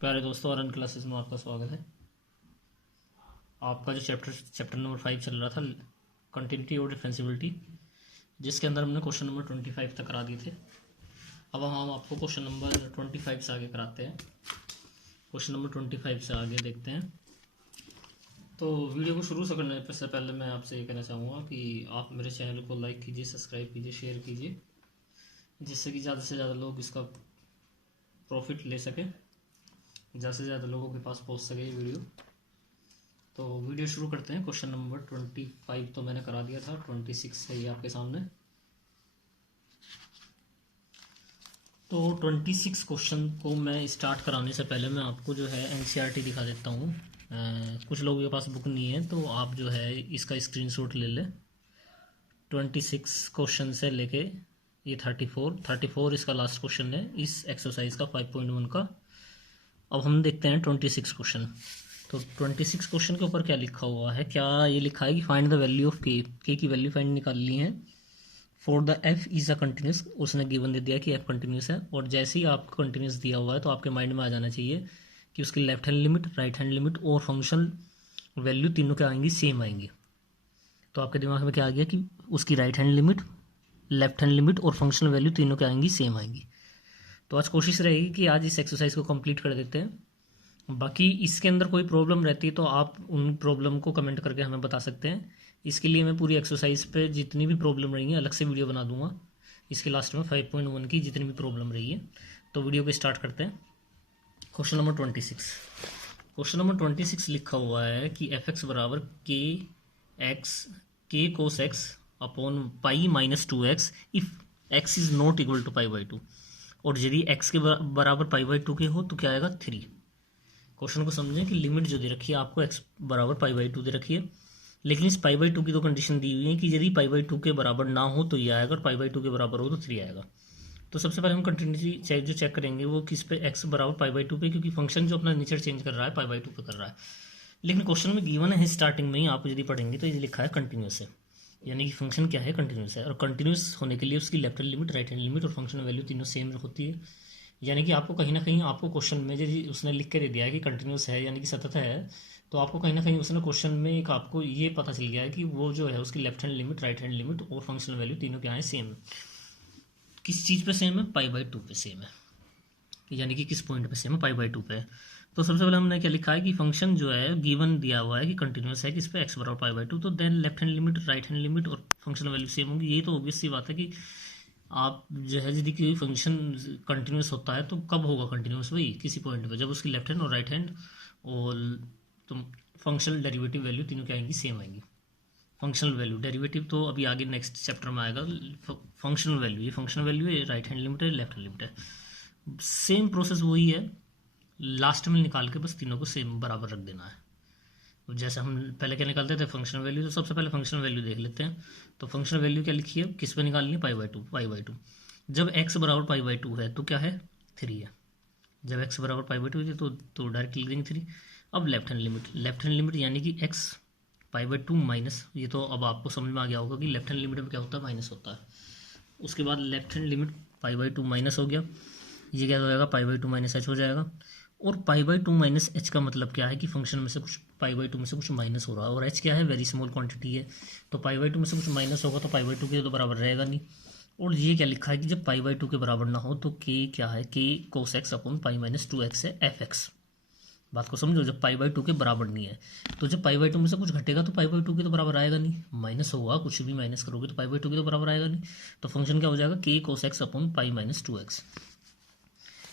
प्यारे दोस्तों, run classes में आपका स्वागत है। आपका जो चैप्टर नंबर 5 चल रहा था, कंटिन्यूटी और डिफरेंसिबिलिटी, जिसके अंदर हमने क्वेश्चन नंबर 25 तक करा दिए थे। अब हम आपको क्वेश्चन नंबर 25 से आगे कराते हैं। क्वेश्चन नंबर 25 से आगे देखते हैं। तो वीडियो को शुरू से करने से पहले मैं आपसे ये कहना चाहूँगा कि आप मेरे चैनल को लाइक कीजिए, सब्सक्राइब कीजिए, शेयर कीजिए, जिससे कि ज़्यादा से ज़्यादा लोग इसका प्रॉफिट ले सकें, ज़्यादा से ज़्यादा लोगों के पास पहुंच सके ये वीडियो। तो वीडियो शुरू करते हैं। क्वेश्चन नंबर 25 तो मैंने करा दिया था, 26 है ये आपके सामने। तो 26 क्वेश्चन को मैं स्टार्ट कराने से पहले मैं आपको जो है एनसीईआरटी दिखा देता हूँ। कुछ लोगों के पास बुक नहीं है तो आप जो है इसका स्क्रीनशॉट ले लें। 26 क्वेश्चन से लेके ये 34 इसका लास्ट क्वेश्चन है इस एक्सरसाइज का 5.1 का। अब हम देखते हैं 26 क्वेश्चन। तो 26 क्वेश्चन के ऊपर क्या लिखा हुआ है? क्या ये लिखा है कि फाइंड द वैल्यू ऑफ के की वैल्यू फाइंड निकालनी है for the F is a continuous. उसने गिवन दे दिया कि एफ कंटिन्यूस है, और जैसे ही आपको कंटिन्यूस दिया हुआ है तो आपके माइंड में आ जाना चाहिए कि उसकी left hand limit, right hand limit और फंक्शन वैल्यू तीनों क्या आएंगी? सेम आएंगी। तो आपके दिमाग में क्या आ गया कि उसकी right hand limit, left hand limit और फंक्शनल वैल्यू तीनों क्या आएंगी? सेम आएंगी। तो आज कोशिश रहेगी कि आज इस एक्सरसाइज को कंप्लीट कर देते हैं। बाकी इसके अंदर कोई प्रॉब्लम रहती है तो आप उन प्रॉब्लम को कमेंट करके हमें बता सकते हैं। इसके लिए मैं पूरी एक्सरसाइज पे जितनी भी प्रॉब्लम रही है अलग से वीडियो बना दूंगा। इसके लास्ट में 5.1 की जितनी भी प्रॉब्लम रही है। तो वीडियो को स्टार्ट करते हैं। Question number 26। क्वेश्चन नंबर 26 लिखा हुआ है कि एफ एक्स बराबर के cos X upon pi minus 2x if X is not equal to पाई/2, और यदि x के बराबर पाई/2 के हो तो क्या आएगा? 3। क्वेश्चन को समझें कि लिमिट जो दे रखी है आपको x बराबर पाई/2 दे रखी है, लेकिन इस पाई/2 की तो कंडीशन दी हुई है कि यदि पाई/2 के बराबर ना हो तो ये आएगा, और पाई/2 के बराबर हो तो 3 आएगा। तो सबसे पहले हम कंटिन्यूटी जो चेक करेंगे वो किस पे? x बराबर पाई/2 पे, क्योंकि फंक्शन जो अपना नेचर चेंज कर रहा है पाई/2 पे कर रहा है। लेकिन क्वेश्चन में गिवन है स्टार्टिंग में ही, आप यदि पढ़ेंगे तो ये लिखा है कंटिन्यूस है, यानी कि फंक्शन क्या है? कंटिन्यूस है। और कंटिन्यूस होने के लिए उसकी left hand limit, right hand limit और फंक्शनल वैल्यू तीनों सेम होती है। यानी कि आपको कहीं ना कहीं आपको क्वेश्चन में यदि उसने लिख के दे दिया है कि कंटिन्यूस है यानी कि सतत है, तो आपको कहीं ना कहीं उसने क्वेश्चन में एक आपको ये पता चल गया है कि वो जो है उसकी left hand limit, right hand limit और फंक्शनल वैल्यू तीनों क्या है? सेम। किस चीज़ पे सेम है? पाई/2 पे सेम है। यानी कि किस पॉइंट पे सेम है? पाई/2 पे। तो सबसे पहले हमने क्या लिखा है कि फंक्शन जो है गिवन दिया हुआ है कि कंटिन्यूस है, किस पे? x बराबर पाई/2। तो then left hand limit, right hand limit और फंक्शनल वैल्यू सेम होंगी। ये तो ऑब्वियस सी बात है कि आप जो है यदि कोई फंक्शन कंटिन्यूस होता है तो कब होगा कंटिन्यूस? वही किसी पॉइंट पे जब उसकी लेफ्ट हैंड और राइट हैंड और तुम फंक्शनल डेरिवेटिव वैल्यू तीनों क्या आएंगी? सेम आएंगी। फंक्शनल वैल्यू, डेरिवेटिव तो अभी आगे नेक्स्ट चैप्टर में आएगा। फंक्शनल वैल्यू, ये फंक्शनल वैल्यू है, राइट हैंड लिमिट है, लेफ्ट हैंड लिमिट है। सेम प्रोसेस वही है, लास्ट में निकाल के बस तीनों को सेम बराबर रख देना है। जैसे हम पहले क्या निकालते थे? Functional value. तो सबसे पहले फंक्शनल वैल्यू देख लेते हैं। तो फंक्शनल वैल्यू क्या लिखी है? किस पे निकालनी है? पाई/2। जब x बराबर पाई/2 है तो क्या है? 3 है। जब x बराबर पाई/2 है तो डायरेक्ट लिख देंगे 3। अब लेफ्ट हैंड लिमिट यानी कि x पाई/2 माइनस, ये तो अब आपको समझ में आ गया होगा कि लेफ्ट हैंड लिमिट में क्या होता है? माइनस होता है। उसके बाद लेफ्ट हैंड लिमिट पाई/2 माइनस हो गया, ये क्या हो जाएगा? पाई/2 माइनस h हो जाएगा। और पाई/2 माइनस h का मतलब क्या है कि फंक्शन में से कुछ, पाई/2 में से कुछ माइनस हो रहा है, और h क्या है? वेरी स्मॉल क्वांटिटी है। तो पाई/2 में से कुछ माइनस होगा तो पाई/2 के तो बराबर रहेगा नहीं। और ये क्या लिखा है कि जब पाई/2 के बराबर ना हो तो k क्या है? k कोस x अपॉन पाई-2x है f(x). बात को समझो, जब पाई/2 के बराबर नहीं है तो जब पाई/2 में से कुछ घटेगा तो पाई/2 के तो बराबर आएगा नहीं। माइनस होगा, कुछ भी माइनस करोगे तो पाई/2 के तो बराबर आएगा नहीं। तो फंक्शन क्या हो जाएगा? k कोस x अपॉन पाई-2x।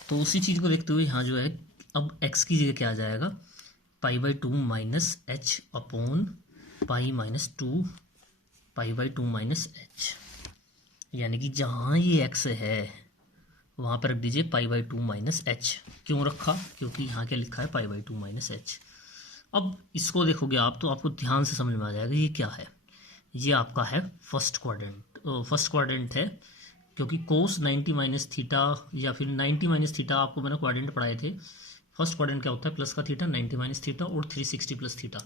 तो उसी चीज़ को देखते हुए यहाँ जो है अब x की जगह क्या आ जाएगा? पाई/2 माइनस h अपॉन पाई-2 पाई/2 माइनस h। यानी कि जहाँ ये x है वहाँ पर रख दीजिए पाई/2 माइनस h। क्यों रखा? क्योंकि यहाँ क्या लिखा है? पाई/2 माइनस h। अब इसको देखोगे आप तो आपको ध्यान से समझ में आ जाएगा ये क्या है। ये आपका है फर्स्ट क्वाड्रेंट है, क्योंकि कोस 90 माइनस थीटा या फिर 90 माइनस थीटा आपको मैंने क्वाड्रेंट पढ़ाए थे। फर्स्ट क्वाड्रेंट क्या होता है? प्लस का थीटा, 90 माइनस थीटा और 360 प्लस थीटा।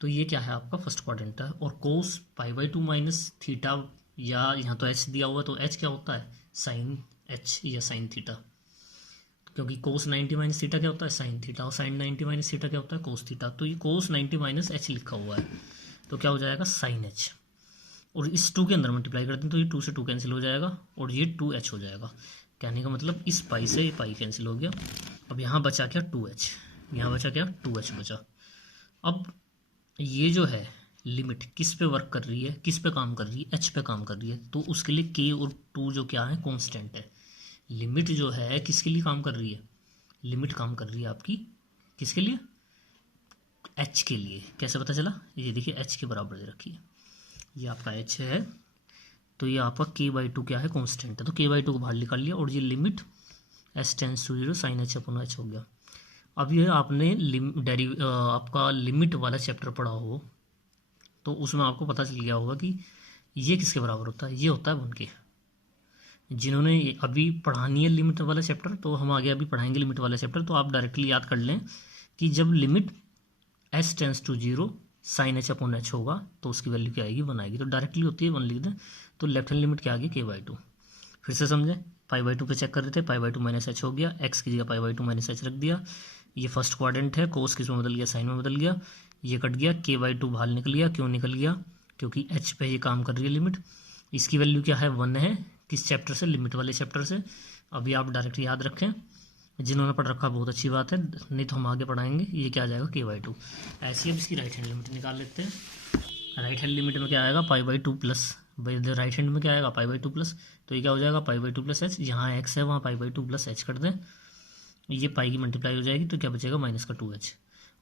तो ये क्या है? आपका फर्स्ट क्वाड्रेंट है। और कोस पाई/2 माइनस थीटा, या यहाँ तो एच दिया हुआ है तो एच क्या होता है? साइन एच या साइन थीटा। क्योंकि कोस 90 माइनस थीटा क्या होता है साइन थीटा, और साइन 90 माइनस थीटा क्या होता है कोस थीटा। तो ये कोस 90 माइनस एच लिखा हुआ है, तो क्या हो जाएगा साइन एच, और इस 2 के अंदर मल्टीप्लाई करते हैं तो ये 2 से 2 कैंसिल हो जाएगा और ये 2h हो जाएगा। कहने का मतलब इस पाई से ये पाई कैंसिल हो गया। अब यहाँ बचा क्या 2h, यहाँ बचा क्या 2h बचा। अब ये जो है लिमिट किस पे वर्क कर रही है, किस पे काम कर रही है, h पे काम कर रही है, तो उसके लिए k और 2 जो क्या है कांस्टेंट है। लिमिट जो है किसके लिए काम कर रही है, लिमिट काम कर रही है आपकी किसके लिए, h के लिए। कैसे पता चला, ये देखिए h के बराबर दे रखी है, ये आपका h है, तो ये आपका k/2 क्या है कांस्टेंट है, तो k/2 को बाहर निकाल लिया, और ये limit s tends to 0 sine h upon h हो गया। अब ये आपने आपका लिमिट वाला चैप्टर पढ़ा हो तो उसमें आपको पता चल गया होगा कि ये किसके बराबर होता है, ये होता है 1 के। जिन्होंने अभी पढ़ानी है लिमिट वाला चैप्टर, तो हम आगे अभी पढ़ाएंगे लिमिट वाला चैप्टर, तो आप डायरेक्टली याद कर लें कि जब limit s tends to 0 sine h upon h होगा तो उसकी वैल्यू क्या आएगी 1 आएगी, तो डायरेक्टली होती है 1 लिख दें। तो लेफ्ट हैंड लिमिट क्या आ गई k/2। फिर से समझें, पाई/2 पे चेक कर देते, पाई/2 माइनस h हो गया, x की जगह पाई/2 माइनस h रख दिया। ये फर्स्ट क्वाड्रेंट है, कोस किस में बदल गया साइन में बदल गया, ये कट गया, k/2 बाहर निकल गया। क्यों निकल गया, क्योंकि h पे ये काम कर रही है लिमिट। इसकी वैल्यू क्या है 1 है, किस चैप्टर से, लिमिट वाले चैप्टर से। अभी आप डायरेक्ट याद रखें, जिन्होंने पढ़ रखा बहुत अच्छी बात है, नहीं तो हम आगे पढ़ाएंगे। ये क्या आ जाएगा k/2। ऐसी अब इसकी राइट हैंड लिमिट निकाल लेते हैं। राइट हैंड लिमिट में क्या आएगा पाई/2 प्लस, भाई राइट हैंड में क्या आएगा पाई/2 प्लस, तो ये क्या हो जाएगा पाई/2 प्लस h, यहाँ x है वहाँ पाई/2 प्लस h कर दें, ये पाई की मल्टीप्लाई हो जाएगी, तो क्या बचेगा माइनस का 2h।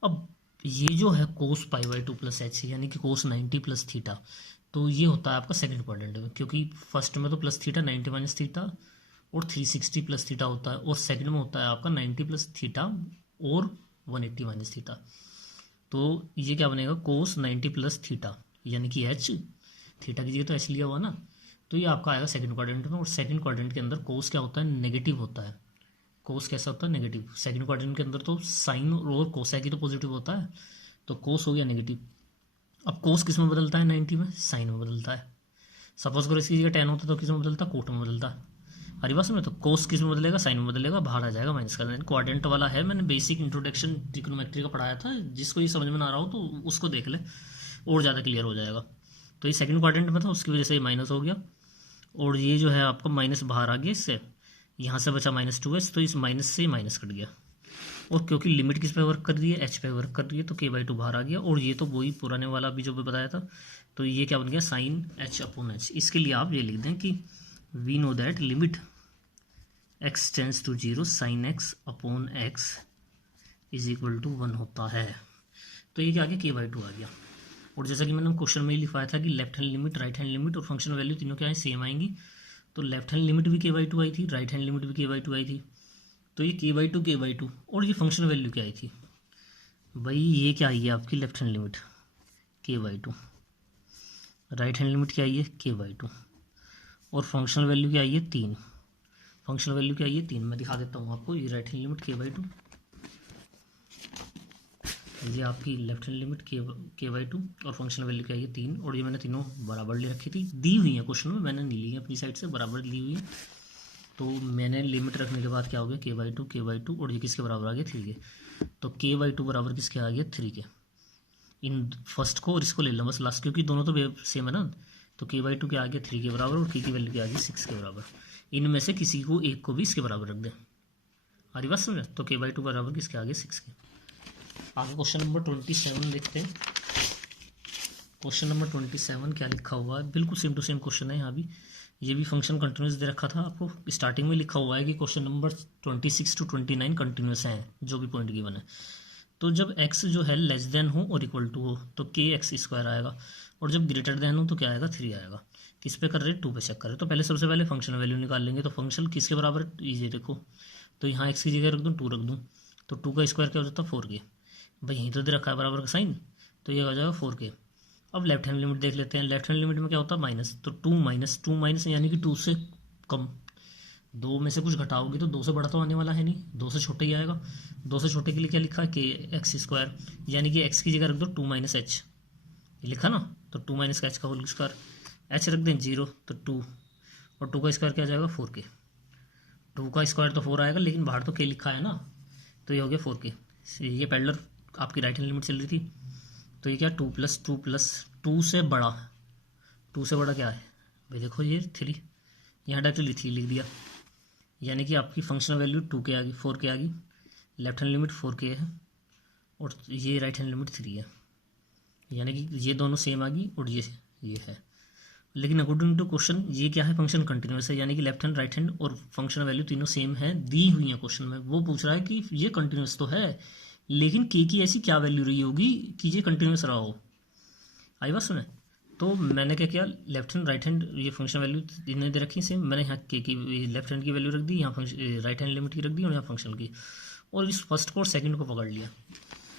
अब ये जो है कोस पाई/2 प्लस h यानी कि कोस 90 प्लस थीटा, तो ये होता है आपका सेकंड क्वाड्रेंट में, क्योंकि फर्स्ट में तो प्लस थीटा 90 माइनस थीटा और 360 प्लस थीटा होता है, और सेकंड में होता है आपका 90 प्लस थीटा और 180 माइनस थीटा। तो ये क्या बनेगा कोस 90 प्लस थीटा यानी कि h, थीटा की जगह तो h लिया हुआ ना, तो ये आपका आएगा सेकंड क्वाड्रेंट में। और सेकंड क्वाड्रेंट के अंदर कोस क्या होता है नेगेटिव होता है। कोस कैसा होता है नेगेटिव, सेकंड क्वाड्रेंट के अंदर तो साइन और कोसेक तो पॉजिटिव होता है, तो कोस हो गया नेगेटिव। अब कोस किस में बदलता है 90 में, साइन में बदलता है। सपोज करो इसकी जगह 10 होता तो किस में बदलता, कोट में बदलता। हरी बात में, तो कोस किस में बदलेगा साइन में बदलेगा, बाहर आ जाएगा माइनस का। क्वाड्रेंट वाला है, मैंने बेसिक इंट्रोडक्शन ट्रिग्नोमेट्री का पढ़ाया था, जिसको ये समझ में ना आ रहा हो तो उसको देख ले और ज़्यादा क्लियर हो जाएगा। तो ये सेकंड क्वाड्रेंट में था, उसकी वजह से ये माइनस हो गया, और ये जो है आपका माइनस बाहर आ गया इससे, यहाँ से बचा -2h, तो इस माइनस से माइनस कट गया। और क्योंकि लिमिट किस पे वर्क कर रही है, h पे वर्क कर रही है, तो k/2 बाहर आ गया। और ये तो वही पुराने वाला अभी जो भी बताया था, तो ये क्या बन गया साइन h अपॉन h। इसके लिए आप ये लिख दें कि we know that limit x tends to 0 sine x upon x is equal to 1 होता है। तो ये क्या आ गया k/2 आ गया। और जैसा कि मैंने क्वेश्चन में ही लिखवाया था कि left hand limit, right hand limit और फंक्शन वैल्यू तीनों क्या है सेम आएंगी, तो लेफ्ट हैंड लिमिट भी k/2 आई थी, राइट हैंड लिमिट भी k/2 आई थी। तो ये k/2 और ये फंक्शन वैल्यू क्या आई थी भाई, ये क्या आई है आपकी left hand limit k/2, right hand limit क्या आई है k/2, और फंक्शनल वैल्यू क्या आई है 3। फंक्शनल वैल्यू क्या आई है 3, मैं दिखा देता हूँ आपको। ये राइट हैंड लिमिट k/2, ये आपकी लेफ्ट हैंड लिमिट k/2 और फंक्शनल वैल्यू क्या आई है 3। और ये मैंने तीनों बराबर ले रखी थी, दी हुई है क्वेश्चन में, मैंने नहीं ली है अपनी साइड से, बराबर ली हुई है। तो मैंने लिमिट रखने के बाद क्या हो गया k/2 और ये किसके बराबर आ गया 3 के, तो k/2 बराबर किसके आ गया 3 के। इन फर्स्ट को और इसको ले लो बस लास्ट, क्योंकि दोनों तो सेम है ना, तो k/2 क्या आ गया 3 के बराबर, और k की वैल्यू क्या आ गई 6 के बराबर। इनमें से किसी को एक को भी इसके बराबर रख दें, हमारी बात समझे, तो k/2 बराबर किसके आ गए 6 के। आगे क्वेश्चन नंबर 27 देखते हैं। क्वेश्चन नंबर 27 क्या लिखा हुआ है, बिल्कुल सेम टू सेम क्वेश्चन है। यहाँ भी ये भी फंक्शन कंटिन्यूस दे रखा था आपको, स्टार्टिंग में लिखा हुआ है कि क्वेश्चन नंबर 26 to 29 कंटिन्यूस हैं, जो भी पॉइंट गिवन है। तो जब x जो है लेस देन हो और इक्वल टू हो तो kx² आएगा, और जब ग्रेटर देन हो तो क्या आएगा 3 आएगा। किस पे कर रहे हैं 2 पे चेक कर रहे हैं। तो पहले सबसे पहले फंक्शन वैल्यू निकाल लेंगे, तो फंक्शन किसके बराबर है, ये देखो, तो यहाँ x की जगह रख दूँ 2 रख दूँ, तो 2 का स्क्वायर क्या हो जाता है 4k, भाई यहीं तो दे रखा है बराबर का साइन, तो ये हो जाएगा 4k। अब लेफ्ट हैंड लिमिट देख लेते हैं। लेफ्ट हैंड लिमिट में क्या होता है माइनस, तो 2 माइनस यानी कि 2 से कम, 2 में से कुछ घटाओगे तो 2 से बड़ा तो आने वाला है नहीं, 2 से छोटे ही आएगा। 2 से छोटे के लिए क्या लिखा है kx², यानी कि x की जगह रख दो 2 - h, ये लिखा ना, तो 2 - h का होल स्क्वायर, h रख दें 0 तो 2, और 2 का स्क्वायर क्या आ जाएगा 4k। 2 का स्क्वायर तो 4 आएगा, लेकिन बाहर तो k लिखा है ना, तो ये हो गया 4k। ये पैरेलल आपकी राइट हैंड लिमिट चल रही थी, तो ये क्या 2 से बड़ा, 2 से बड़ा क्या है भाई, देखो ये 3, यहाँ डायरेक्टली 3 लिख दिया, यानी कि आपकी फंक्शनल वैल्यू 2k आ गई, 4k आ गई, लेफ्ट हैंड लिमिट 4k है और ये राइट हैंड लिमिट 3 है, यानी कि ये दोनों सेम आ गई और ये है। लेकिन अकॉर्डिंग टू क्वेश्चन ये क्या है, फंक्शन कंटिन्यूस है, यानी कि लेफ्ट हैंड राइट हैंड और फंक्शनल वैल्यू तीनों सेम है, दी हुई है क्वेश्चन में। वो पूछ रहा है कि ये कंटिन्यूस तो है, लेकिन k की ऐसी क्या वैल्यू रही होगी कि ये कंटिन्यूस रहा हो। आई बात सुने, तो मैंने क्या किया, लेफ्ट हैंड राइट हैंड ये फंक्शन वैल्यू इन्हें दे रखी सेम, मैंने यहाँ k की लेफ्ट हैंड की वैल्यू रख दी, यहाँ फंक्शन राइट हैंड लिमिट की रख दी और यहाँ फंक्शन की, और इस फर्स्ट को और सेकंड को पकड़ लिया,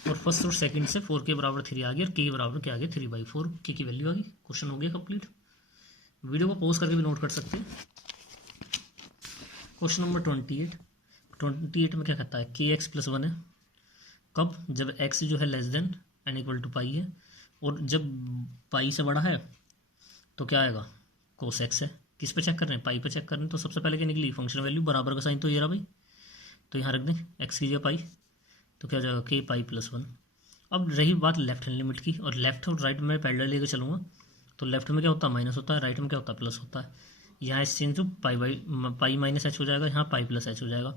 और फर्स्ट और सेकंड से 4k बराबर 3 आ गया और k बराबर क्या आ गया 3/4, k की वैल्यू आ गई। क्वेश्चन हो गया कंप्लीट। वीडियो को पॉज करके भी नोट कर सकते हैं। क्वेश्चन नंबर 28 में क्या कहता है, kx+1 है, कब, जब x जो है less than and equal to pi है, और जब पाई से बड़ा है तो क्या आएगा, कोस x है। किस पे चेक कर रहे हैं, पाई पे चेक कर रहे हैं, तो सबसे पहले क्या निकली, फंक्शन वैल्यू बराबर का साइन तो ये रहा भाई, तो यहाँ रख दें x की जगह पाई, तो क्या हो जाएगा k π+1। अब रही बात लेफ्ट हैंड लिमिट की, और लेफ्ट और राइट में पैरेलल लेकर चलूँगा, तो लेफ्ट में क्या होता है माइनस होता है, राइट में क्या होता है प्लस होता है। यहाँ इस चेंज तो पाई माइनस एच हो जाएगा, यहाँ पाई प्लस एच हो जाएगा।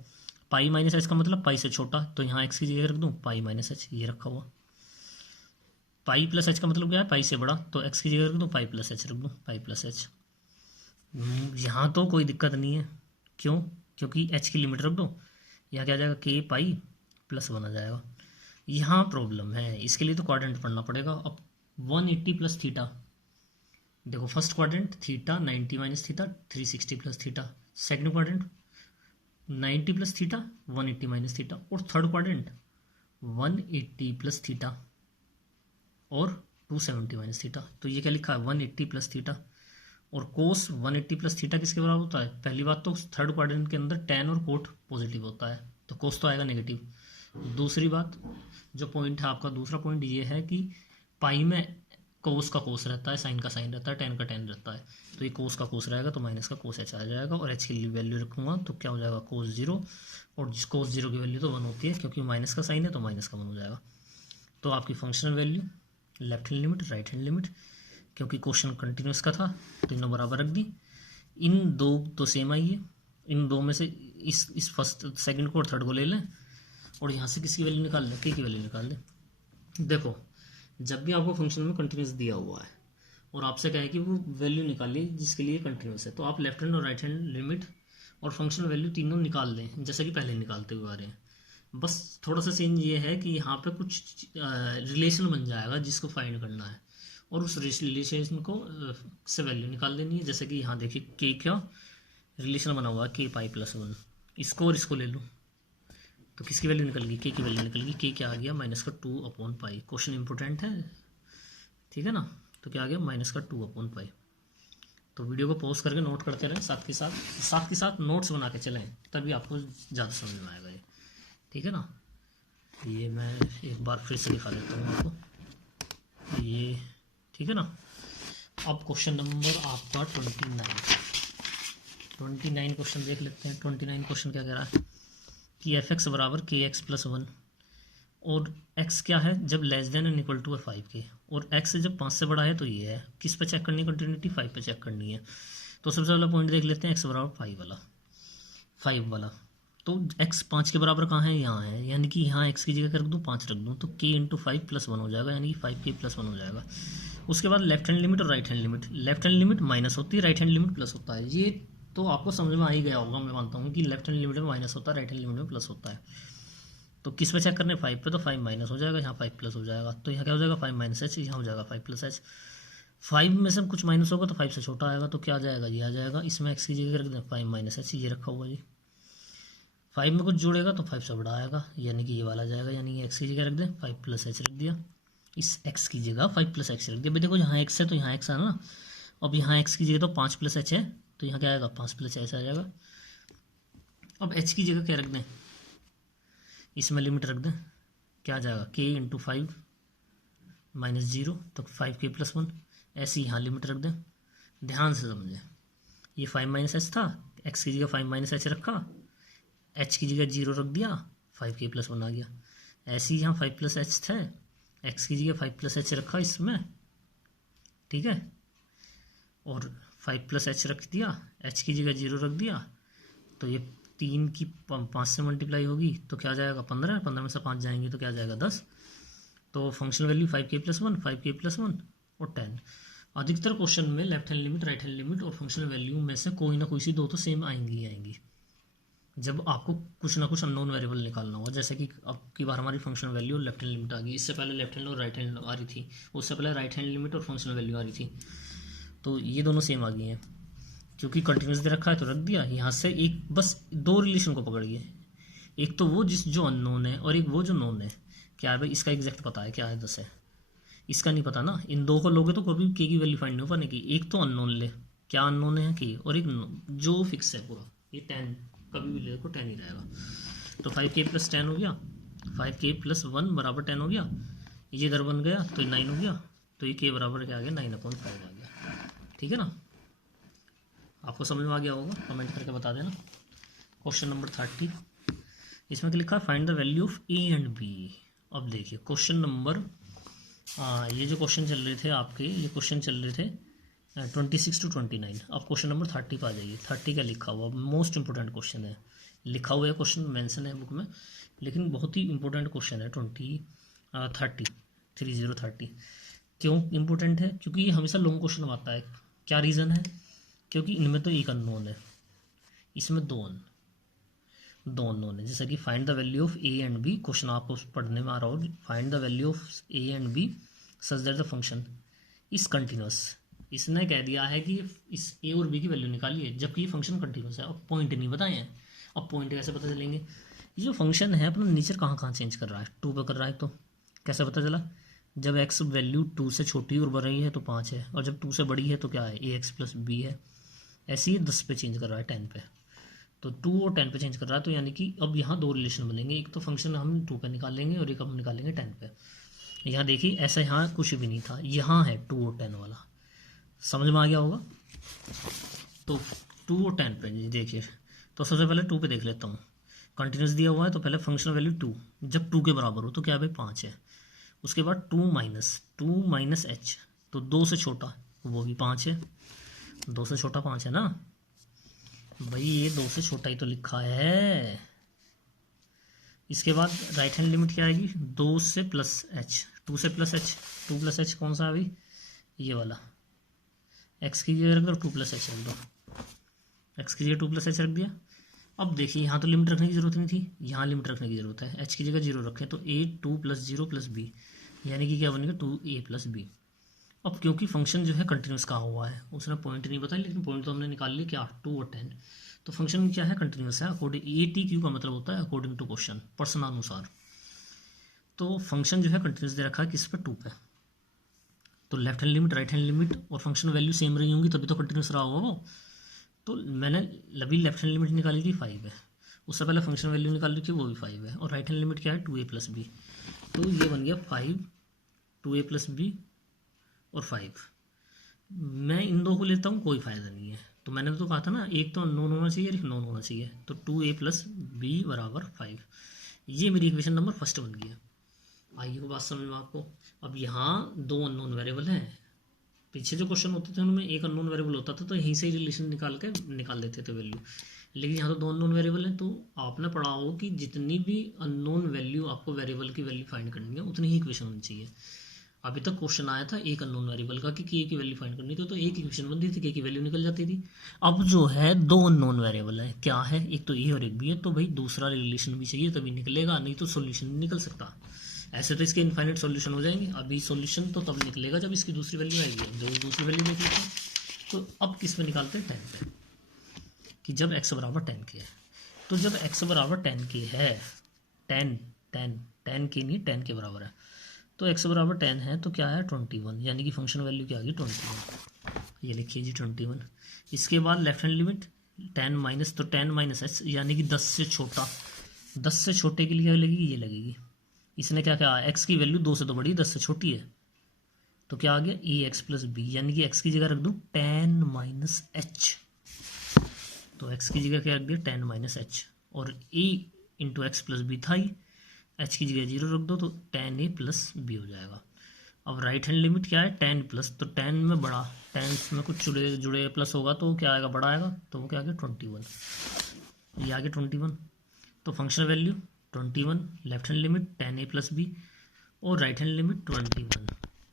पाई माइनस एच का मतलब पाई से छोटा, तो यहाँ एक्स की जगह रख दूँ पाई माइनस एच, ये रखा हुआ। पाई प्लस एच का मतलब क्या है, पाई से बड़ा, तो एक्स की जगह रख दूँ पाई प्लस एच रख दूँ, पाई प्लस एच। यहाँ तो कोई दिक्कत नहीं है, क्यों, क्योंकि एच की लिमिट रख दो, यहाँ क्या आ जाएगा k π+1 आ जाएगा। यहाँ प्रॉब्लम है, इसके लिए तो क्वाड्रेंट पढ़ना पड़ेगा। अब 180 प्लस थीटा, देखो first quadrant theta 90 minus theta 360 plus theta, second quadrant 90 plus theta 180 minus theta, और थर्ड क्वाड्रेंट 180 प्लस थीटा और 270 माइनस थीटा। तो ये क्या लिखा है 180 प्लस थीटा, और कोस 180 प्लस थीटा किसके बराबर होता है, पहली बात तो थर्ड क्वाड्रेंट के अंदर टेन और कोट पॉजिटिव होता है, तो कोस तो आएगा नेगेटिव। दूसरी बात, जो पॉइंट है आपका दूसरा पॉइंट ये है कि पाई में कोस का कोस रहता है, साइन का साइन रहता है, टेन का टेन रहता है, तो ये कोस का कोस रहेगा, तो माइनस का कोस एच आ जाएगा, और एच की वैल्यू रखूंगा तो क्या हो जाएगा कोस 0, और कोस 0 की वैल्यू तो 1 होती है, क्योंकि माइनस का साइन है तो माइनस का 1 हो जाएगा। तो आपकी functional value left hand limit right hand limit, क्योंकि क्वेश्चन कंटिन्यूस का था तीनों बराबर रख दी। इन दो तो सेम आई है, इन दो में से इस फर्स्ट सेकंड को और थर्ड को ले लें, और यहाँ से किसकी वैल्यू निकाल लें, k की वैल्यू निकाल लें। देखो जब भी आपको फंक्शन में कंटिन्यूस दिया हुआ है और आपसे कहे कि वो वैल्यू निकालिए जिसके लिए कंटिन्यूस है, तो आप लेफ्ट हैंड और राइट हैंड लिमिट और फंक्शनल वैल्यू तीनों निकाल दें, जैसे कि पहले निकालते हुए आ रहे हैं। बस थोड़ा सा चेंज ये है कि यहाँ पे कुछ रिलेशन बन जाएगा जिसको फाइंड करना है, और उस रिलेशन को से वैल्यू निकाल देनी है। जैसे कि यहाँ देखिए k का रिलेशन बना हुआ है k π+1, इसको और इसको ले लूँ तो किसकी वैल्यू निकल गई, k की वैल्यू निकल गई। k क्या आ गया -2/π। क्वेश्चन इंपॉर्टेंट है, ठीक है ना, तो क्या आ गया -2/π। तो वीडियो को पॉज करके नोट करते रहें, साथ के साथ नोट्स बना के चलें, तभी आपको ज़्यादा समझ में आएगा ये, ठीक है ना। ये मैं एक बार फिर से दिखा देता हूँ आपको, ये ठीक है ना। अब क्वेश्चन नंबर आपका 29 क्वेश्चन देख लेते हैं। 29 क्वेश्चन क्या कह रहा है कि f(x) बराबर kx+1, और x क्या है जब less than and equal to है 5k, और x जब 5 से बड़ा है तो ये है। किस पे चेक करनी है कंटिन्यूटी, 5 पे चेक करनी है। तो सबसे पहला पॉइंट देख लेते हैं x बराबर 5 वाला। तो x 5 के बराबर कहाँ है, यहाँ है, यानी कि यहाँ x की जगह कर दूँ 5 रख दूँ, तो k × 5+1 हो जाएगा, यानी कि 5k+1 हो जाएगा। उसके बाद लेफ्ट हैंड लिमिट और right hand limit, left hand limit minus होती है, राइट हैंड लिमिट प्लस होता है। ये तो आपको समझ में आ ही गया होगा, मैं मानता हूँ कि लेफ्ट हैंड लिमिट में माइनस होता है, राइट हैंड लिमिट में प्लस होता है। तो किस पे चेक करने, 5 पे, तो 5 माइनस हो जाएगा, यहाँ 5 प्लस हो जाएगा, तो यहाँ क्या हो जाएगा 5 - h, यहाँ हो जाएगा 5 + h। 5 में से कुछ माइनस होगा तो 5 से छोटा आएगा, तो क्या आ जाएगा, ये आ जाएगा। इसमें x की जगह रख दें 5 - h, ये रखा हुआ जी। 5 में कुछ जुड़ेगा तो 5 से बड़ा आएगा, यानी कि ये वाला जाएगा, यानी कि x की जगह रख दें 5 + h रख दिया, इस x की जगह 5 + h रख दिया। भाई देखो यहाँ x है तो यहाँ x है ना, अब यहाँ x की जगह तो 5 + h है, तो यहाँ क्या आएगा 5 + h आ जाएगा। अब h की जगह क्या रख दें, इसमें लिमिट रख दें, क्या आ जाएगा k × 5 - 0, तो 5k+1। ऐसे यहाँ लिमिट रख दें, ध्यान से समझें, ये 5 - h था, x की जगह 5 - h रखा, एच की जगह 0 रख दिया, 5k+1 आ गया। ऐसे ही यहाँ 5+h थे, एक्स की जगह 5+h रखा इसमें, ठीक है, और 5+h रख दिया, h की जगह 0 रख दिया, तो ये 3 की 5 से मल्टीप्लाई होगी तो क्या आ जाएगा 15, 15 में से 5 जाएंगे तो क्या आ जाएगा 10। तो फंक्शनल वैल्यू 5k+1, 5k+1 और 10। अधिकतर क्वेश्चन में left hand limit, right hand limit और फंक्शनल वैल्यू में से कोई ना कोई सी दो तो सेम आएंगी ही आएंगी जब आपको कुछ ना कुछ अननोन वेरिएबल निकालना होगा। जैसे कि अब की बार हमारी फंक्शनल वैल्यू और लेफ्ट हैंड लिमिट आ गई, इससे पहले लेफ्ट हैंड और राइट हैंड आ रही थी, उससे पहले राइट हैंड लिमिट और फंक्शनल वैल्यू आ रही थी, तो ये दोनों सेम आ गई हैं। क्योंकि कंटिन्यूस दे रखा है तो रख दिया, यहाँ से एक बस दो रिलेशन को पकड़ गए, एक तो वो जो अननोन है और एक वो जो नोन है। क्या है भाई, इसका एग्जैक्ट पता है क्या है 10 है, इसका नहीं पता ना। इन दो को लोगे तो कभी के की वैल्यू फाइंड नहीं हो पाने की। एक तो अननोन ले, क्या अननोन है के, और एक जो फिक्स है पूरा, ये 10 कभी भी ले को 10 ही रहेगा। तो 5k+10 हो गया, 5k+1 बराबर 10 हो गया, ये इधर बन गया तो ये 9 हो गया, तो ये k बराबर क्या आ गया 9/5 आ गया। ठीक है ना, आपको समझ में आ गया होगा, कमेंट करके बता देना। क्वेश्चन नंबर 30, इसमें क्या लिखा है, find the value of A and B. अब देखिए क्वेश्चन नंबर, ये जो क्वेश्चन चल रहे थे आपके, ये क्वेश्चन चल रहे थे 26 to 29। अब क्वेश्चन नंबर 30 पर आ जाइए। 30 का लिखा हुआ मोस्ट इंपोर्टेंट क्वेश्चन है, लिखा हुआ है क्वेश्चन मेंशन है बुक में, लेकिन बहुत ही इंपॉर्टेंट क्वेश्चन है 30। क्यों इंपॉर्टेंट है, क्योंकि ये हमेशा लॉन्ग क्वेश्चन आता है। क्या रीज़न है, क्योंकि इनमें तो एक अननोन है, इसमें दो अननोन है। जैसे कि find the value of A and B, question आपको पढ़ने में आ रहा हो, find the value of A and B such that the function is continuous. इसने कह दिया है कि इस ए और बी की वैल्यू निकालिए, जबकि ये फंक्शन कंटिन्यूस है। अब पॉइंट नहीं बताए हैं, अब पॉइंट कैसे पता चलेंगे। ये जो फंक्शन है अपना नेचर कहाँ कहाँ चेंज कर रहा है, 2 पे कर रहा है, तो कैसे पता चला, जब x वैल्यू 2 से छोटी और बढ़ रही है तो 5 है, और जब 2 से बड़ी है तो क्या है ax+b है। ऐसे ही 10 पे चेंज कर रहा है, 10 पे, तो 2 और 10 पे चेंज कर रहा है। तो यानी कि अब यहाँ दो रिलेशन बनेंगे, एक तो फंक्शन हम 2 पे निकालेंगे और एक हम निकालेंगे 10 पे। यहाँ देखिए ऐसा यहाँ कुछ भी नहीं था, यहाँ है 2 और 10 वाला, समझ में आ गया होगा। तो 2 और 10 पे देखिए, तो सबसे पहले 2 पे देख लेता हूँ। कंटिन्यूस दिया हुआ है तो पहले फंक्शनल वैल्यू 2, जब 2 के बराबर हो तो क्या भाई 5 है। उसके बाद 2 माइनस h, तो 2 से छोटा वो भी 5 है, 2 से छोटा 5 है ना भाई, ये 2 से छोटा ही तो लिखा है। इसके बाद राइट हैंड लिमिट क्या आएगी, 2 से प्लस h, 2 से प्लस h, 2+h कौन सा है भाई, ये वाला, x की जगह रख दो 2+h रख दो, x की जगह 2+h रख दिया। अब देखिए यहाँ तो लिमिट रखने की जरूरत नहीं थी, यहाँ लिमिट रखने की जरूरत है। h की जगह 0 रखें तो a 2 + 0 + b, यानी कि क्या बनेगा 2a + b। अब क्योंकि फंक्शन जो है कंटिन्यूस कहा हुआ है, उसने पॉइंट नहीं बताया, लेकिन पॉइंट तो हमने निकाल लिया क्या, 2 और 10। तो फंक्शन क्या है, कंटिन्यूस है। अकॉर्डिंग ATQ का मतलब होता है अकॉर्डिंग टू क्वेश्चन, प्रश्नानुसार। तो फंक्शन जो है कंटिन्यूस दे रखा है किस पे, 2 पे। तो left hand limit, right hand limit और फंक्शन वैल्यू सेम रही होंगी तभी तो कंटिन्यूस रहा होगा वो। तो मैंने अभी लेफ्ट हैंड लिमिट निकाली थी 5 है, उससे पहले फंक्शन वैल्यू निकाली थी वो भी 5 है, और राइट हैंड लिमिट क्या है 2a + b। तो ये बन गया 5, 2a + b और 5। मैं इन दो को लेता हूँ, कोई फ़ायदा नहीं है। तो मैंने तो कहा था ना, एक तो अननोन होना चाहिए और एक नोन होना चाहिए, तो 2a + b = 5। ये मेरी इक्वेशन नंबर फर्स्ट बन गई है। आई हो बात समझ में आपको। अब यहाँ दो अननोन वेरिएबल हैं, पीछे जो क्वेश्चन होते थे उनमें एक अननोन वेरिएबल होता था तो यहीं से ही रिलेशन निकाल देते थे वैल्यू, लेकिन यहाँ तो दो अननोन वेरिएबल हैं। तो आपने पढ़ा हो कि जितनी भी अननोन वैल्यू आपको वेरिएबल की वैल्यू फाइंड करनी है उतनी ही इक्वेशन होनी चाहिए। अभी तक क्वेश्चन आया था एक अननोन वेरिएबल का कि के की वैल्यू फाइंड करनी थी, तो एक इक्वेशन बनती थी, के की वैल्यू निकल जाती थी। अब जो है दो अननोन वेरिएबल है, क्या है, एक तो ए और एक बी है, तो भाई दूसरा रिलेशन भी चाहिए तभी निकलेगा, नहीं तो सोल्यूशन नहीं निकल सकता। ऐसे तो इसके इनफाइनाइट सॉल्यूशन हो जाएंगे, अभी सॉल्यूशन तो तब निकलेगा जब इसकी दूसरी वैल्यू आएगी। जो दूसरी वैल्यू देख लेते हैं, तो अब किस में निकालते हैं, 10 पे, कि जब x = 10 के है। तो जब x = 10 के है, 10 के नहीं 10 के बराबर है, तो x = 10 है तो क्या है 21, यानी कि फंक्शन वैल्यू क्या आ गई 21। ये लिखिए जी 21। इसके बाद लेफ्ट हैंड लिमिट 10 माइनस, तो 10 - h, यानी कि 10 से छोटा, 10 से छोटे के लिए लगेगी, ये लगेगी। इसने क्या कहा, x की वैल्यू 2 से तो बड़ी, 10 से छोटी है, तो क्या आ गया ax + b, यानी कि x की जगह रख दूँ 10 - h, तो x की जगह क्या रख दिया 10 - h, और a into X plus B था ही, h की जगह 0 रख दो तो tan a प्लस बी हो जाएगा। अब राइट हैंड लिमिट क्या है, tan प्लस, तो tan में बड़ा, tan में कुछ जुड़े जुड़े प्लस होगा तो क्या आएगा, बड़ा आएगा, तो वो क्या आ गया 21, ये आ गया 21। तो function value 21, left hand limit tan a plus B और राइट हैंड लिमिट 21।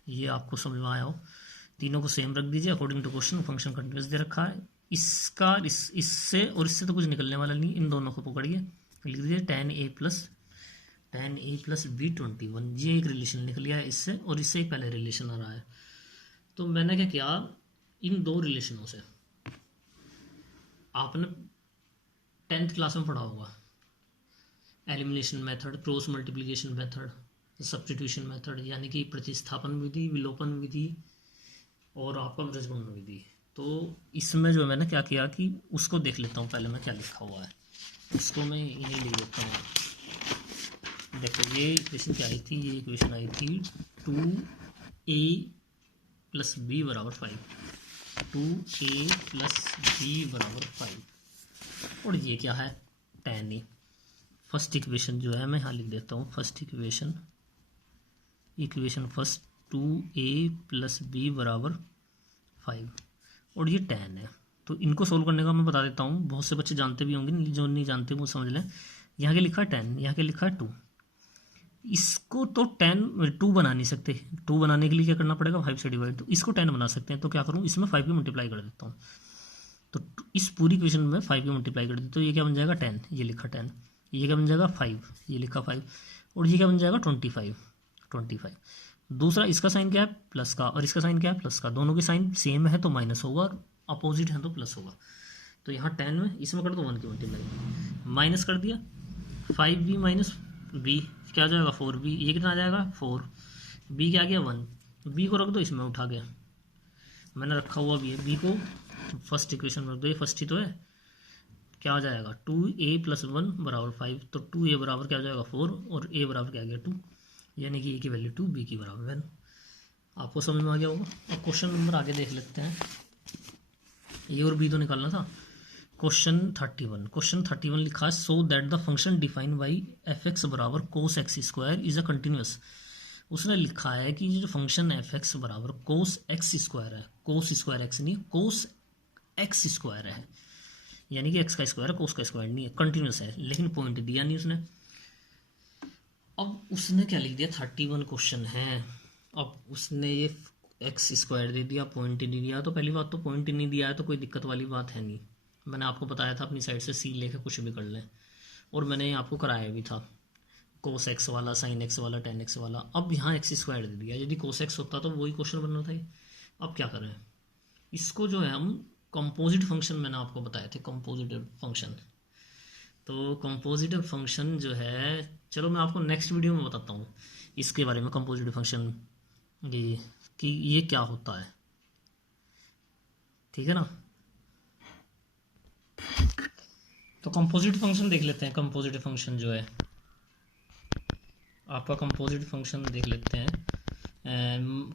ये आपको समझ में आया हो। तीनों को सेम रख दीजिए according to question. Function continuous दे रखा है, इसका इससे और इससे तो कुछ निकलने वाला नहीं, इन दोनों को पकड़िए, लिख दीजिए tan a प्लस बी 21। ये एक रिलेशन निकल गया है इससे, और इससे एक पहले रिलेशन आ रहा है। तो मैंने क्या किया, इन दो रिलेशनों से आपने 10th क्लास में पढ़ा होगा, elimination method, cross multiplication method, substitution method, यानी कि प्रतिस्थापन विधि, विलोपन विधि और आपका वृजगुणन विधि। तो इसमें जो मैंने क्या किया कि उसको देख लेता हूँ पहले मैं क्या लिखा हुआ है, उसको मैं यहीं लिख देता हूँ। देखो ये इक्वेशन क्या आई थी, ये इक्वेशन आई थी 2a प्लस बी बराबर 5, 2a प्लस बी बराबर 5, और ये क्या है tan a। फर्स्ट इक्वेशन जो है मैं यहाँ लिख देता हूँ, first equation first 2a plus B बराबर 5, और ये tan है। तो इनको सोल्व करने का मैं बता देता हूँ, बहुत से बच्चे जानते भी होंगे, जो नहीं जानते वो समझ लें। यहाँ के लिखा है 10, यहाँ के लिखा है 2, इसको तो 2 बना नहीं सकते, 2 बनाने के लिए क्या करना पड़ेगा, 5 से डिवाइड। तो इसको 10 बना सकते हैं, तो क्या करूँ, इसमें 5 की मल्टीप्लाई कर देता हूँ। तो इस पूरी इक्वेशन में 5 की मल्टीप्लाई कर देते, तो ये क्या बन जाएगा 10, ये लिखा 10, ये क्या बन जाएगा 5, ये लिखा 5, और ये क्या बन जाएगा 25। दूसरा इसका साइन क्या है, प्लस का, और इसका साइन क्या है, प्लस का। दोनों के साइन सेम है तो माइनस होगा, और अपोजिट है तो प्लस होगा। तो यहाँ 10 में इसमें कर दो 1 की मल्टीप्लाई, माइनस कर दिया 5b माइनस b, क्या आ जाएगा 4b, ये कितना आ जाएगा 4, b क्या आ गया 1, b को रख दो इसमें उठा के, मैंने रखा हुआ भी है b को फर्स्ट इक्वेशन में रख दो, ये फर्स्ट ही तो है। क्या आ जाएगा 2a प्लस 1 बराबर 5, तो 2a बराबर क्या आ जाएगा 4, और a बराबर क्या आ गया 2, यानी कि a की वैल्यू 2, b की बराबर 1। आपको समझ में आ गया होगा। अब क्वेश्चन नंबर आगे देख लेते हैं, ए और बी तो निकालना था। क्वेश्चन 31 लिखा है, so that the function defined by F X बराबर cos X square is a continuous. उसने लिखा है कि जो फंक्शन एफ एक्स बराबर कोस एक्स स्क्वायर है, कोस स्क्वायर एक्स नहीं, कोस एक्स स्क्वायर है, यानी कि एक्स का स्क्वायर है, कोस का स्क्वायर नहीं है, कंटिन्यूस है, लेकिन पॉइंट दिया नहीं उसने। अब उसने क्या लिख दिया, 31 क्वेश्चन है, अब उसने ये एक्स स्क्वायर दे दिया, पॉइंट नहीं दिया। तो पहली बात तो पॉइंट नहीं दिया है तो कोई दिक्कत वाली बात है नहीं, मैंने आपको बताया था अपनी साइड से सी लेके कुछ भी कर लें, और मैंने आपको कराया भी था कोस एक्स वाला, साइन एक्स वाला, टेन एक्स वाला। अब यहाँ एक्स स्क्वायर दे दिया, यदि कोस एक्स होता तो वही क्वेश्चन बनना था। अब क्या करें, इसको जो है हम कंपोजिट फंक्शन, मैंने आपको बताया थे कंपोजिटिव फंक्शन, तो कंपोजिटिव फंक्शन जो है, चलो मैं आपको नेक्स्ट वीडियो में बताता हूँ इसके बारे में, कंपोजिटिव फंक्शन ये कि ये क्या होता है, ठीक है ना। तो कंपोजिट फंक्शन देख लेते हैं। कंपोजिट फंक्शन जो है आपका, कंपोजिट फंक्शन देख लेते हैं।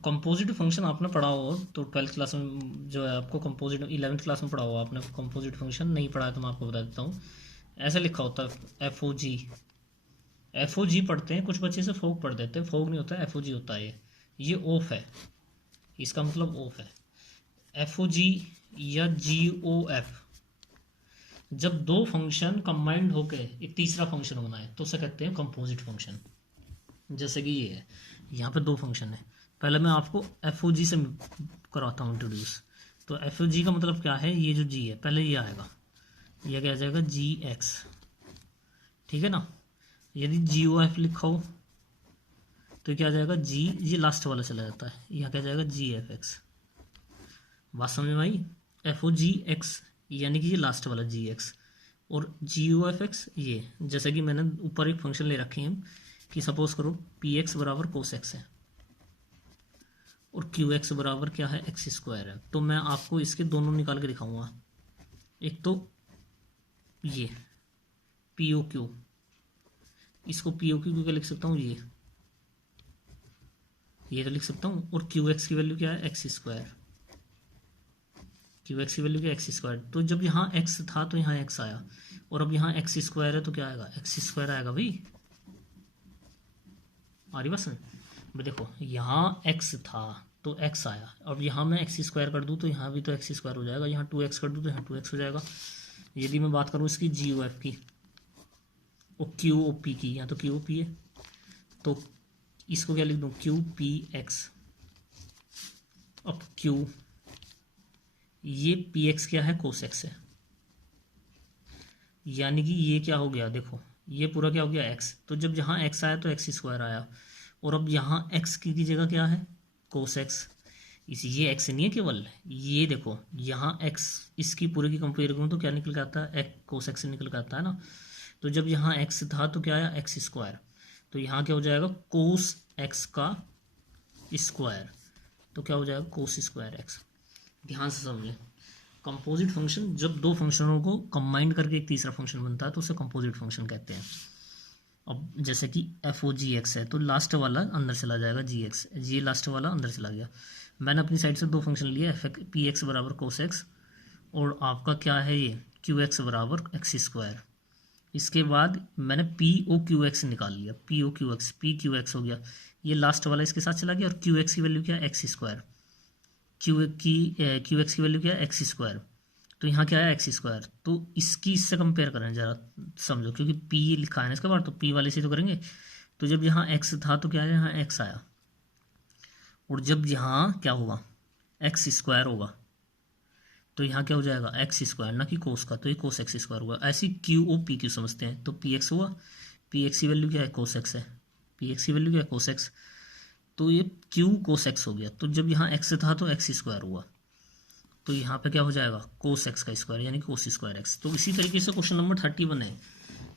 कंपोजिट फंक्शन आपने पढ़ा हो तो 12th क्लास में जो है आपको कंपोजिट, 11th क्लास में पढ़ा हो आपने कंपोजिट फंक्शन, नहीं पढ़ा है तो मैं आपको बता देता हूँ। ऐसा लिखा होता है एफ ओ जी पढ़ते हैं कुछ बच्चे, से फोक पढ़ देते हैं, फोक नहीं होता है, एफ ओ जी होता है। ये ऑफ है, इसका मतलब ऑफ है। एफ ओ जी या जी ओ एफ, जब दो फंक्शन कंबाइंड होकर एक तीसरा फंक्शन बनाए तो उसे कहते हैं कंपोजिट फंक्शन। जैसे कि ये है, यहाँ पे दो फंक्शन है, पहले मैं आपको एफ ओ जी से कराता हूँ इंट्रोड्यूस। तो एफ ओ जी का मतलब क्या है, ये जो जी है पहले ये आएगा, यह क्या आ जाएगा जी एक्स, ठीक है ना। यदि जी ओ एफ लिखा हो तो क्या आ जाएगा जी, ये लास्ट वाला चला जाता है, यहाँ क्या जाएगा जी एफ एक्स। बात समझ में आई, एफ ओ जी एक्स यानी कि ये लास्ट वाला जी एक्स, और जी ओ एफ एक्स ये, जैसे कि मैंने ऊपर एक फंक्शन ले रखे हैं कि सपोज करो पी एक्स बराबर कोस एक्स है और क्यू एक्स बराबर क्या है, एक्स स्क्वायर है। तो मैं आपको इसके दोनों निकाल के दिखाऊंगा। एक तो ये पी ओ क्यू, इसको पी ओ क्यू क्या लिख सकता हूँ, ये तो लिख सकता हूँ, और क्यू एक्स की वैल्यू क्या है, एक्स स्क्वायर। क्यू एक्स की वैल्यू क्या एक्स स्क्वायर। तो जब यहाँ एक्स था तो यहाँ एक्स आया, और अब यहाँ एक्स स्क्वायर है तो क्या आएगा, एक्स स्क्वायर आएगा भाई। आ रही बस भाई, देखो यहाँ एक्स था तो एक्स आया, अब यहाँ मैं एक्स स्क्वायर कर दूँ तो यहाँ भी तो एक्स स्क्वायर हो जाएगा, यहाँ 2x कर दूँ तो यहाँ 2x हो जाएगा। यदि मैं बात करूँ इसकी जी ओ एफ की, ओ क्यू ओ पी की, यहाँ तो क्यू ओ पी है, तो इसको क्या लिख दूँ, क्यू पी एक्स। अब क्यू, ये पी एक्स क्या है, कोस एक्स है, यानी कि ये क्या हो गया, देखो ये पूरा क्या हो गया एक्स। तो जब यहाँ एक्स आया तो एक्स स्क्वायर आया, और अब यहाँ एक्स की जगह क्या है, कोस एक्स। इसी, ये एक्स नहीं है केवल, ये देखो यहाँ एक्स, इसकी पूरे की कंपेयर करूँ तो क्या निकल के आता है, कोस एक्स निकल के आता है ना। तो जब यहाँ एक्स था तो क्या आया, एक्स स्क्वायर, तो यहाँ क्या हो जाएगा, कोस एक्स का स्क्वायर, तो क्या हो जाएगा, कोस स्क्वायर एक्स। ध्यान से समझें, कंपोजिट फंक्शन, जब दो फंक्शनों को कंबाइन करके एक तीसरा फंक्शन बनता है तो उसे कंपोजिट फंक्शन कहते हैं। अब जैसे कि एफ ओ जी एक्स है तो लास्ट वाला अंदर चला जाएगा, जी एक्स, ये लास्ट वाला अंदर चला गया। मैंने अपनी साइड से दो फंक्शन लिए, एफ पी एक्स बराबर कोस एक्स, और आपका क्या है ये, क्यू एक्स बराबर एक्स स्क्वायर। इसके बाद मैंने पी ओ क्यू एक्स निकाल लिया, P O Q X, P Q X हो गया, ये लास्ट वाला इसके साथ चला गया, और क्यू एक्स की वैल्यू क्या है, एक्स स्क्वायर। क्यू एक्स की वैल्यू क्या है, एक्स स्क्वायर, तो यहाँ क्या है, एक्स स्क्वायर। तो इसकी इससे कंपेयर करें जरा, समझो, क्योंकि पी लिखा है ना इसके बाद, तो पी वाले से तो करेंगे। तो जब यहाँ एक्स था तो क्या है, यहाँ एक्स आया, और जब यहाँ क्या होगा, एक्स स्क्वायर होगा, तो यहाँ क्या हो जाएगा, एक्स स्क्वायर, ना कि कोस का, तो ये कोस एक्स स्क्वायर हुआ। ऐसी क्यू ओ पी क्यू समझते हैं, तो पी एक्स हुआ, पी एक्स की वैल्यू क्या है, कोस एक्स है, पी एक्स की वैल्यू क्या है, कोस एक्स, तो ये क्यू कोस एक्स हो गया। तो जब यहाँ एक्स था तो एक्स स्क्वायर हुआ, तो यहाँ पे क्या हो जाएगा, कोस एक्स का स्क्वायर, यानी कोस स्क्वायर एक्स। तो इसी तरीके से क्वेश्चन नंबर 31 है,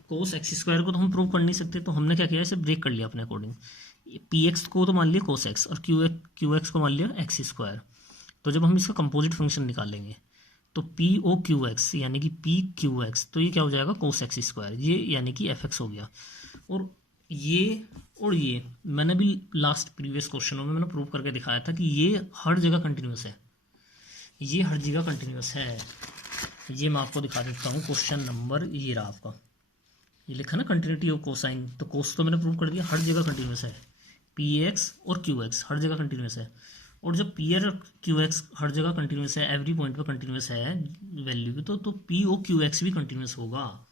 कोस एक्स स्क्वायर को तो हम प्रूव कर नहीं सकते, तो हमने क्या किया, इसे ब्रेक कर लिया अपने अकॉर्डिंग। पी एक्स को तो मान लिया कोस एक्स, और क्यू एक्स को मान लिया एक्स स्क्वायर। तो जब हम इसका कंपोजिट फंक्शन निकालेंगे तो पी ओ क्यू एक्स यानी कि पी क्यू एक्स, तो ये क्या हो जाएगा, कोस एक्स स्क्वायर, ये यानी कि एफ एक्स हो गया। और ये मैंने भी लास्ट प्रीवियस क्वेश्चनों में मैंने प्रूव करके दिखाया था कि ये हर जगह कंटिन्यूस है, ये हर जगह कंटिन्यूस है। ये मैं आपको दिखा देता हूँ, क्वेश्चन नंबर ये रहा आपका, ये लिखा ना कंटिन्यूटी ऑफ कोसाइन, तो कोस तो मैंने प्रूव कर दिया, हर जगह कंटिन्यूस है, पी एक्स और क्यू एक्स हर जगह कंटिन्यूस है। और जब पी और क्यू एक्स हर जगह कंटिन्यूस है, एवरी पॉइंट पे कंटिन्यूस है वैल्यू की, तो पी ओ क्यू एक्स भी कंटिन्यूस होगा,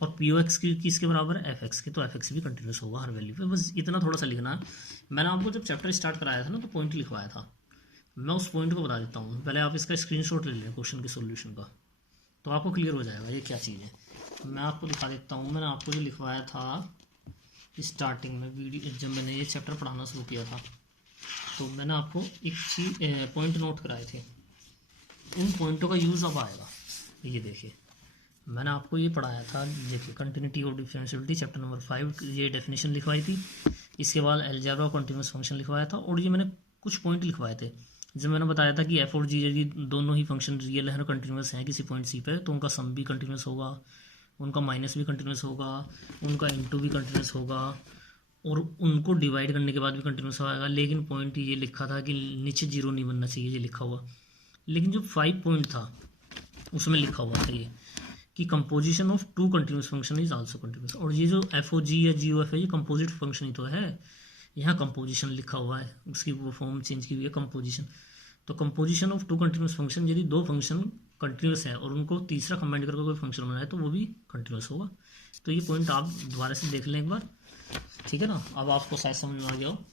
और पी ओ एक्स की किसके बराबर है, एफ एक्स के, तो एफ एक्स भी कंटिन्यूस होगा हर वैल्यू पे। बस इतना थोड़ा सा लिखना है। मैंने आपको जब चैप्टर स्टार्ट कराया था ना तो पॉइंट लिखवाया था, मैं उस पॉइंट को बता देता हूँ, पहले आप इसका स्क्रीनशॉट ले लें क्वेश्चन के सॉल्यूशन का, तो आपको क्लियर हो जाएगा ये क्या चीज़ है। मैं आपको दिखा देता हूँ, मैंने आपको जो लिखवाया था स्टार्टिंग में वीडियो, जब मैंने ये चैप्टर पढ़ाना शुरू किया था, तो मैंने आपको एक चीज पॉइंट नोट कराए थे, उन पॉइंटों का यूज़ अब आएगा। ये देखिए, मैंने आपको ये पढ़ाया था, देखिए continuity of differentiability chapter number 5, ये डेफिनेशन लिखवाई थी, इसके बाद अलजेब्रा ऑफ कंटीन्यूअस फंक्शन लिखवाया था, और ये मैंने कुछ पॉइंट लिखवाए थे। जब मैंने बताया था कि एफ और जी यदि दोनों ही फंक्शन रियल है, कंटिन्यूअस हैं किसी पॉइंट सी पे, तो उनका सम भी कंटिन्यूअस होगा, उनका माइनस भी कंटिन्यूअस होगा, उनका इनटू भी कंटिन्यूअस होगा, और उनको डिवाइड करने के बाद भी कंटिन्यूस आएगा। लेकिन पॉइंट ये लिखा था कि नीचे जीरो नहीं बनना चाहिए, ये लिखा हुआ। लेकिन जो 5 पॉइंट था उसमें लिखा हुआ था ये कि composition of two continuous function is also continuous. और ये जो एफ ओ जी या जी ओ एफ है, ये कंपोजिट फंक्शन ही तो है, यहाँ कंपोजिशन लिखा हुआ है, उसकी वो फॉर्म चेंज की हुई है कंपोजिशन। तो composition of two continuous function, यदि दो फंक्शन कंटिन्यूस है और उनको तीसरा कंबाइंड करके कोई फंक्शन बना है तो वो भी कंटिन्यूस होगा। तो ये पॉइंट आप दोबारा से देख लें एक बार, ठीक है ना। अब आपको शायद समझ में आ गया हो।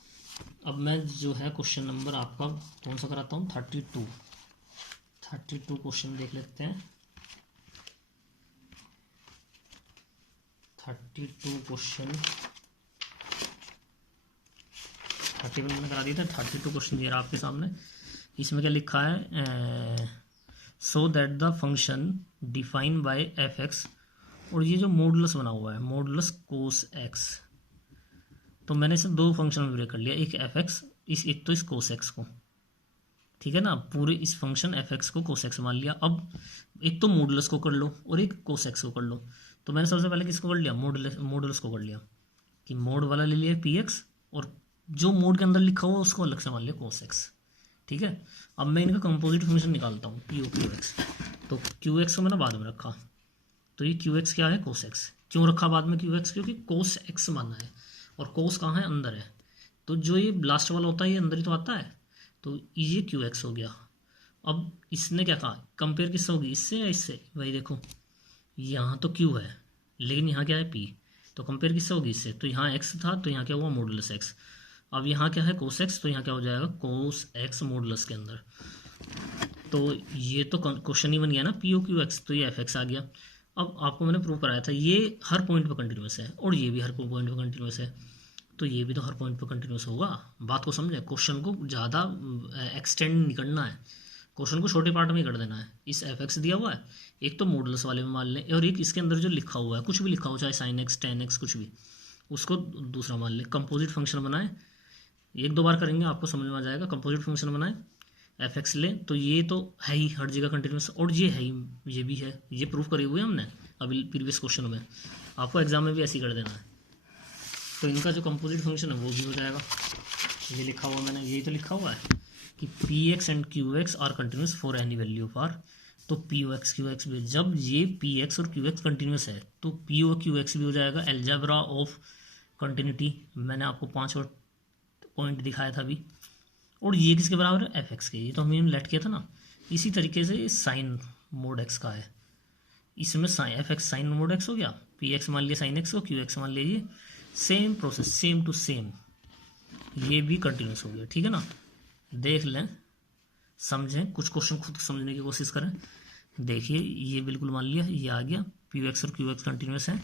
अब मैं जो है क्वेश्चन नंबर आपका कौन सा कराता हूँ, 32 क्वेश्चन देख लेते हैं। 32 क्वेश्चन 31 मैंने करा दिया था, 32 क्वेश्चन ये रहा आपके सामने। इसमें क्या लिखा है, so that the function define by F x, और ये जो मॉडुलस बना हुआ है मॉडुलस कोस एक्स, तो मैंने इसे दो फंक्शन में ब्रेक कर लिया, एक एफ एक्स, एक तो इस कोस एक्स को, ठीक है ना। पूरे इस फंक्शन एफ एक्स को कोस एक्स मान लिया। अब एक तो मॉडुलस को कर लो और एक कोस एक्स को कर लो। तो मैंने सबसे पहले किसको कर लिया, मॉडुलस को कर लिया, कि मोड वाला ले लिया पी एक्स, और जो मोड के अंदर लिखा हुआ उसको अलग से मान लिया कोस एक्स। ठीक है। अब मैं इनका कंपोजिट फंक्शन निकालता हूँ पी ओ क्यू एक्स। तो क्यू एक्स को मैंने बाद में रखा, तो ये क्यू एक्स क्या है, कोस एक्स। क्यों रखा बाद में क्यू एक्स, क्योंकि कोस एक्स माना है और कोस कहाँ है, अंदर है। तो जो ये लास्ट वाला होता है ये अंदर ही तो आता है, तो ये क्यू एक्स हो गया। अब इसने क्या कहा, कंपेयर किससे होगी, इससे या इससे, भाई देखो यहाँ तो क्यू है लेकिन यहाँ क्या है पी, तो कंपेयर किससे होगी, इससे। तो यहाँ एक्स था तो यहाँ क्या हुआ, मॉडुलस एक्स। अब यहाँ क्या है, कोस एक्स, तो यहाँ क्या हो जाएगा, कोस एक्स मॉडुलस के अंदर। तो ये तो क्वेश्चन ही बन गया ना पी ओ क्यू एक्स, तो ये एफ एक्स आ गया। अब आपको मैंने प्रूव कराया था ये हर पॉइंट पर कंटिन्यूस है और ये भी हर पॉइंट पर कंटिन्यूस है, तो ये भी तो हर पॉइंट पर कंटिन्यूस होगा। बात को समझे, क्वेश्चन को ज़्यादा एक्सटेंड नहीं करना है, क्वेश्चन को छोटे पार्ट में ही कर देना है। इस एफ एक्स दिया हुआ है, एक तो मॉडुलस वाले में मान लें, और एक इसके अंदर जो लिखा हुआ है, कुछ भी लिखा हो चाहे साइन एक्स टेन एक्स कुछ भी, उसको दूसरा मान लें। कंपोजिट फंक्शन बनाए, एक दो बार करेंगे आपको समझ में आ जाएगा। कंपोजिट फंक्शन बनाए, एफ एक्स लें, तो ये तो है ही हर जगह कंटिन्यूस, और ये है ही, ये भी है, ये प्रूफ करे हुए हमने अभी प्रीवियस क्वेश्चन में। आपको एग्जाम में भी ऐसे ही कर देना है। तो इनका जो कंपोजिट फंक्शन है वो भी हो जाएगा, ये लिखा हुआ मैंने, यही तो लिखा हुआ है कि P X and Q X R continuous for any value of R. तो P O X Q X भी, जब ये पी एक्स और क्यू एक्स कंटिन्यूस है तो पी ओ क्यू एक्स भी हो जाएगा। एल्जेब्रा ऑफ कंटिन्यूटी मैंने आपको 5 और पॉइंट दिखाया था अभी। और ये किसके बराबर है, एफ एक्स के, ये तो हमने लेट किया था ना। इसी तरीके से साइन मोड एक्स का है, इसमें sine F X sine mod X हो गया, पी एक्स मान लिया साइन एक्स को, क्यू एक्स मान लीजिए, same process same to same, ये भी कंटिन्यूस हो गया। ठीक है ना, देख लें, समझें, कुछ क्वेश्चन खुद समझने की कोशिश करें। देखिए ये बिल्कुल मान लिया, ये आ गया पी एक्स और क्यू एक्स कंटिन्यूस है,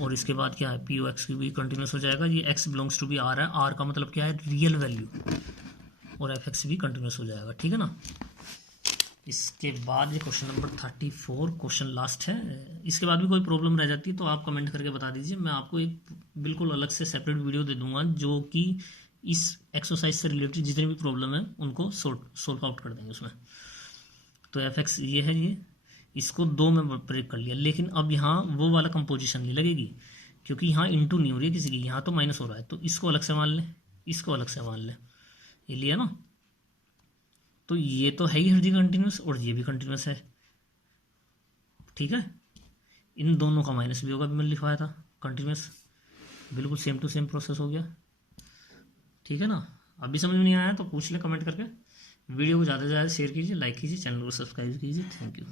और इसके बाद क्या है, पी ओ एक्स की भी कंटिन्यूस हो जाएगा। ये एक्स बिलोंग्स टू भी आर है, आर का मतलब क्या है, रियल वैल्यू, और एफ एक्स भी कंटिन्यूस हो जाएगा। ठीक है ना। इसके बाद ये क्वेश्चन नंबर 34 क्वेश्चन लास्ट है। इसके बाद भी कोई प्रॉब्लम रह जाती है तो आप कमेंट करके बता दीजिए, मैं आपको एक बिल्कुल अलग से सेपरेट वीडियो दे दूंगा जो कि इस एक्सरसाइज से रिलेटेड जितनी भी प्रॉब्लम है उनको सोल्व आउट कर देंगे उसमें। तो एफ एक्स ये है, ये इसको 2 में ब्रेक कर लिया, लेकिन अब यहाँ वो वाला कंपोजिशन नहीं लगेगी क्योंकि यहाँ इंटू नहीं हो रही है किसी की, यहाँ तो माइनस हो रहा है, तो इसको अलग से मान लें, इसको अलग से मान लें, ये लिया ना। तो ये तो है ही हर जगह कंटिन्यूस और ये भी कंटिन्यूस है। ठीक है, इन दोनों का माइनस भी होगा, भी मैंने लिखवाया था कंटिन्यूस, बिल्कुल सेम टू सेम प्रोसेस हो गया। ठीक है ना। अभी समझ में नहीं आया तो पूछ ले कमेंट करके। वीडियो को ज़्यादा से ज़्यादा शेयर कीजिए, लाइक कीजिए, चैनल को सब्सक्राइब कीजिए। Thank you.